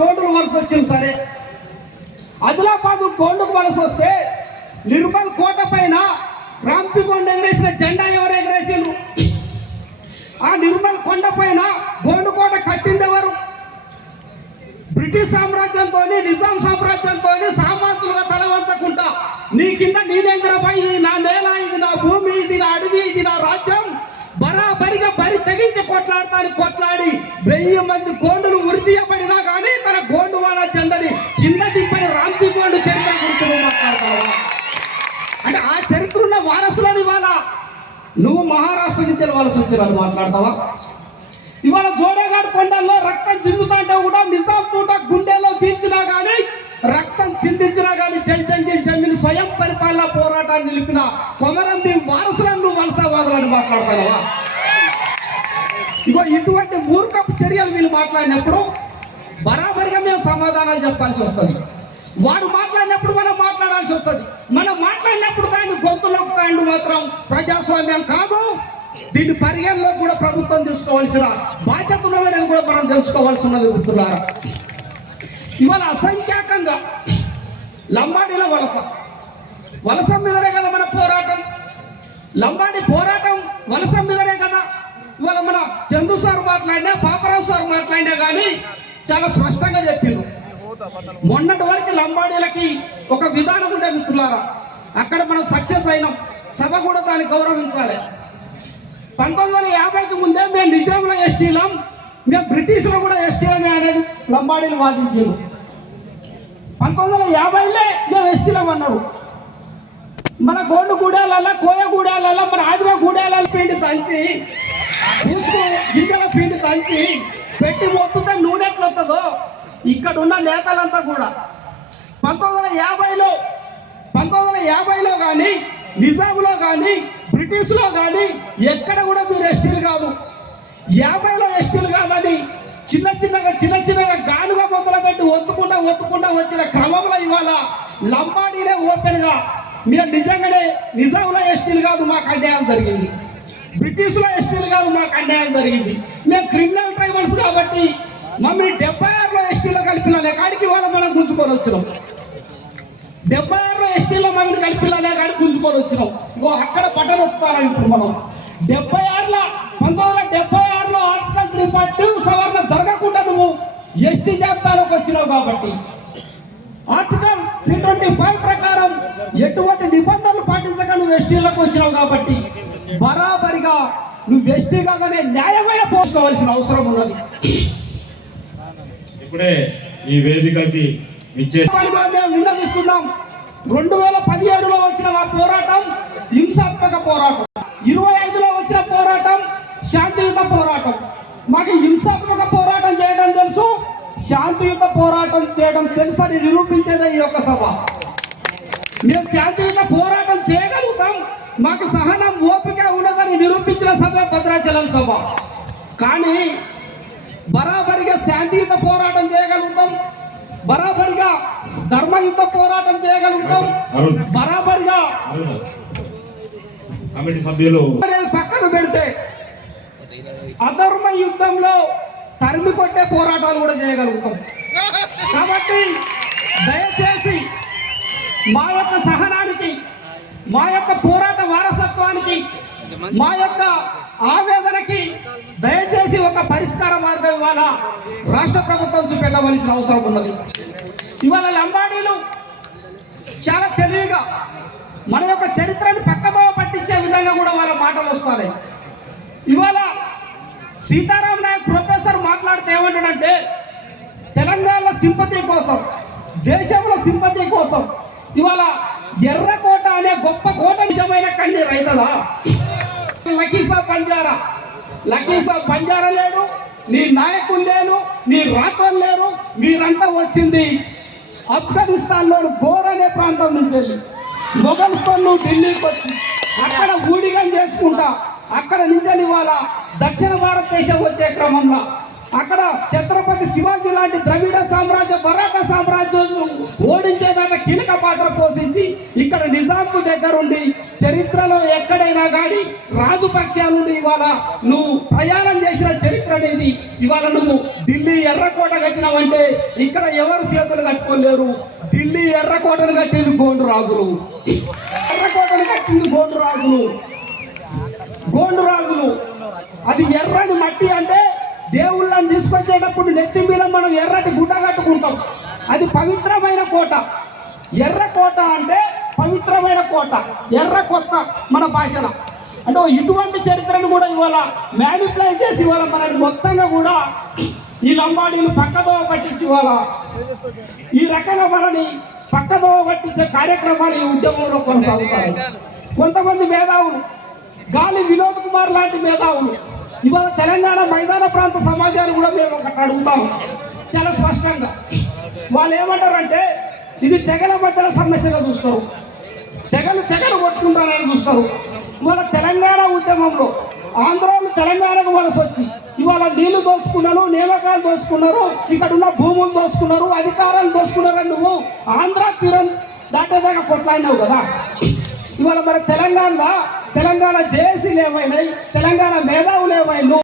గోండులు వలస వచ్చింది. సరే, ఆదిలాబాద్ గోండుకు వలస వస్తే నిర్మల్ కోట పైన రామ్జీ గోండు ఎగరేసిన జెండా ఎవరు ఎగరేసిండ్రు? ఆ నిర్మల్ కొండ పైన గోండు కోట కట్టింది ఎవరు? బ్రిటిష్ సామ్రాజ్యంతో, నిజాం సామ్రాజ్యంతో సామాన్యులుగా తలవంచకుండా నీ కింద నేనేంద్రపై, ఇది నా నేల, ఇది నా భూమి, ఇది నా అడవి, ఇది నా రాజ్యం, బరాబరిగా బరి తెగించి కొట్లాడి 1000 మంది గోండులు ఉరితీయబడినా కానీ తన గోండువాల జెండని కింద దింపని రామ్జీ గోండు చరిత్ర గురించి మాట్లాడతావా? అంటే ఆ చరిత్ర ఉన్న వారసులని ఇవాళ నువ్వు మహారాష్ట్ర నుంచి వలస వచ్చిన మాట్లాడతావా? ఇవాళ జోడేఘాట్ కొండల్లో రక్తం చిందుతుంటే కూడా నిజాం పూట గుండెల్లో చీల్చినా కానీ, రక్తం చిందించినా కానీ జమ్మిని స్వయం పరిపాలన పోరాటాన్ని నిలిపిన కొమరం భీం వారసులను నువ్వు వలసవాదులని మాట్లాడతావా? ఇగో ఇటువంటి మూర్ఖపు చర్యలు వీళ్ళు మాట్లాడినప్పుడు బరాబరిగా మేము సమాధానాలు చెప్పాల్సి వస్తుంది. వాడు మాట్లాడినప్పుడు మనం మాట్లాడాల్సి వస్తుంది. మనం మాట్లాడినప్పుడు దాన్ని గొంతులోకి తాండు మాత్రం ప్రజాస్వామ్యం కాదు. దీన్ని పరిగణలో కూడా ప్రభుత్వం తీసుకోవాల్సిన బాధ్యత ఉన్నదని కూడా మనం తెలుసుకోవాల్సి ఉన్నది. మిత్రులారా, ఇవాళ అసంఖ్యాకంగా లంబాడీల వలస మీదనే కదా మన పోరాటం. లంబాడీ పోరాటం వలస మీదనే కదా. ఇవాళ మన చందు సార్ మాట్లాడినా, పాపరావు సార్ మాట్లాడినా కానీ చాలా స్పష్టంగా చెప్పిండు. మొన్నటి వరకు లంబాడీలకి ఒక విధానం ఉండే మిత్రులారా, అక్కడ మనం సక్సెస్ అయినాం. సభ కూడా దాన్ని గౌరవించాలి. 1950కి ముందే మేము నిజాంలో ఎస్టీలం, మేము బ్రిటిష్లో కూడా ఎస్టీలమే అనేది లంబాడీలు వాదించారు. 1950లో మేము ఎస్టీలం అన్నారు. మన గోండు గూడాలలో, కోయ గూడాలలో, మన ఆదివా గూడాలలో పిండి తంచి, పూసుకు గింజల పిండి తంచి పెట్టి మొత్తుంటే నూనె ఎట్లా వస్తుందో ఇక్కడ ఉన్న నేతలంతా కూడా 1950లో కానీ, నిజాంలో కానీ, బ్రిటిష్లో కానీ ఎక్కడ కూడా మీరు ఎస్టీలు కాదు. 50లో ఎస్టీలు కాదని చిన్న చిన్నగా గానుగా మొదలుపెట్టి ఒత్తుకుంటా వచ్చిన క్రమంలో ఇవాళ లంబాడీలే ఓపెన్గా మీరు నిజంగానే నిజాంలో ఎస్టీలు కాదు, మాకు అన్యాయం జరిగింది. బ్రిటిష్లో ఎస్టీలు కాదు, మాకు అన్యాయం జరిగింది. మేము క్రిమినల్ ట్రైబల్స్ కాబట్టి మమ్మల్ని 76లో ఎస్టీలో కలిపిలనే కాడికి ఇవాళ మనం గుంజుకొని వచ్చినాం. 76లో ఎస్టీలో మమ్మల్ని కలిపిలనే కాడికి గుంజుకొని వచ్చినాం. ఇంకో అక్కడ పట్టణ వస్తారా ఇప్పుడు మనం 1976లో ఆర్టికల్ 3 సవరణ జరగకుండా నువ్వు ఎస్టీ జాబితాలోకి వచ్చినావు కాబట్టి, ఆర్టికల్ 325 ప్రకారం ఎటువంటి నిబంధనలు పాటించక నువ్వు ఎస్టీలోకి వచ్చినావు కాబట్టి బరాబరిగా నువ్వు ఎస్టీ కాదనే న్యాయమైన పోసుకోవాల్సిన అవసరం ఉన్నది. ఇప్పుడే ఈ వేదికకి మేము విన్నవిస్తున్నాం. 2017లో వచ్చిన మా పోరాటం హింసాత్మక పోరాటం, 25లో వచ్చిన పోరాటం శాంతియుత పోరాటం. మాకు హింసాత్మక పోరాటం చేయడం తెలుసు, శాంతియుత పోరాటం చేయడం తెలుసు అని నిరూపించేదే ఈ యొక్క సభ. మేము శాంతియుత పోరాటం చేయగలుగుతాం, మాకు సహనం ఓపిక ఉన్నదని నిరూపించిన సభ భద్రాచలం సభ. కానీ బరాబరిగా శాంతియుత పోరాటం చేయగలుగుతాం, బరాబరిగా ధర్మయుత పోరాటం చేయగలుగుతాం, బరాబరిగా కమిటీ సభ్యులు పక్కన పెడితే అధర్మ యుద్ధంలో తరిమి కొట్టే పోరాటాలు కూడా చేయగలుగుతాం. కాబట్టి దయచేసి మా యొక్క సహనానికి, మా యొక్క పోరాట వారసత్వానికి, మా యొక్క ఆవేదనకి దయచేసి ఒక పరిష్కార మార్గం ఇవాళ రాష్ట్ర ప్రభుత్వం చూపెట్టవలసిన అవసరం ఉన్నది. ఇవాళ లంబాడీలు చాలా తెలివిగా మన యొక్క చరిత్రను పక్కదో పట్టించే విధంగా కూడా వాళ్ళ మాటలు వస్తాయి. ఇవాళ సీతారాం నాయక్ ప్రొఫెసర్ మాట్లాడితే ఏమంటాడంటే, తెలంగాణలో సింపతి కోసం, దేశంలో సింపతి కోసం ఇవాళ ఎర్రకోట అనే గొప్ప కోట నిజమైన కన్నీరు అవుతుందా? లకీసా బంజారా లేడు, నీ నాయకులు లేరు, నీ రాతలు లేరు. మీరంతా వచ్చింది ఆఫ్ఘనిస్తాన్లోని గోర్ అనే ప్రాంతం నుంచి వెళ్ళి మొఘల్స్తో ఢిల్లీకి వచ్చి అక్కడ ఊడిగం చేసుకుంటా అక్కడ నుంచి ఇవాళ దక్షిణ భారతదేశం వచ్చే క్రమంలో అక్కడ ఛత్రపతి శివాజీ లాంటి ద్రవిడ సామ్రాజ్యం, మరాఠా సామ్రాజ్యం ఓడించేదాన్ని కీలక పాత్ర పోషించి ఇక్కడ నిజాంకు దగ్గరుండి చరిత్రలో ఎక్కడైనా కానీ రాజుపక్షాల నుండి ఇవాళ నువ్వు ప్రయాణం చేసిన చరిత్ర అనేది ఇవాళ నువ్వు ఢిల్లీ ఎర్రకోట కట్టినావంటే ఇక్కడ ఎవరు చేతులు కట్టుకోలేరు. ఢిల్లీ ఎర్రకోటను కట్టింది గోండు రాజులు, ఎర్రకోటను కట్టింది గోండు రాజులు, గోండు రాజులు. అది ఎర్రని మట్టి అంటే దేవుళ్ళని తీసుకొచ్చేటప్పుడు నెత్తి మీద మనం ఎర్రటి గుడ్డ కట్టుకుంటాం. అది పవిత్రమైన కోట. ఎర్ర కోట అంటే పవిత్రమైన కోట, ఎర్ర కొత్త మన భాషలో. అంటే ఇటువంటి చరిత్రను కూడా ఇవాళ మ్యానిప్లై చేసి ఇవాళ మనని మొత్తంగా కూడా ఈ లంబాడీలు పక్కదోవ పట్టించి ఇవాళ ఈ రకంగా మనని పక్కదోవ పట్టించే కార్యక్రమాలు ఈ ఉద్యమంలో కొనసాగుతాయి. కొంతమంది మేధావులు, గాలి వినోద్ కుమార్ లాంటి మేధావులు ఇవాళ తెలంగాణ మైదాన ప్రాంత సమాజాన్ని కూడా మేము ఒకటి అడుగుతాము చాలా స్పష్టంగా. వాళ్ళు ఏమంటారంటే ఇది తెగల మధ్యలో సమస్యగా చూస్తారు, తెగలు కొట్టుకుంటారని చూస్తారు. ఇవాళ తెలంగాణ ఉద్యమంలో ఆంధ్రోళ్ళు తెలంగాణకు వలస వచ్చి ఇవాళ నీళ్లు దోచుకున్నారు, నియామకాలు దోచుకున్నారు, ఇక్కడ ఉన్న భూములు దోచుకున్నారు, అధికారాలు దోచుకున్నారని నువ్వు ఆంధ్ర తీరం దాటేదాకా కొట్లాడినావు కదా. ఇవాళ మరి తెలంగాణ జేఏసీలు ఏమైనాయి, తెలంగాణ మేధావులు ఏమైనా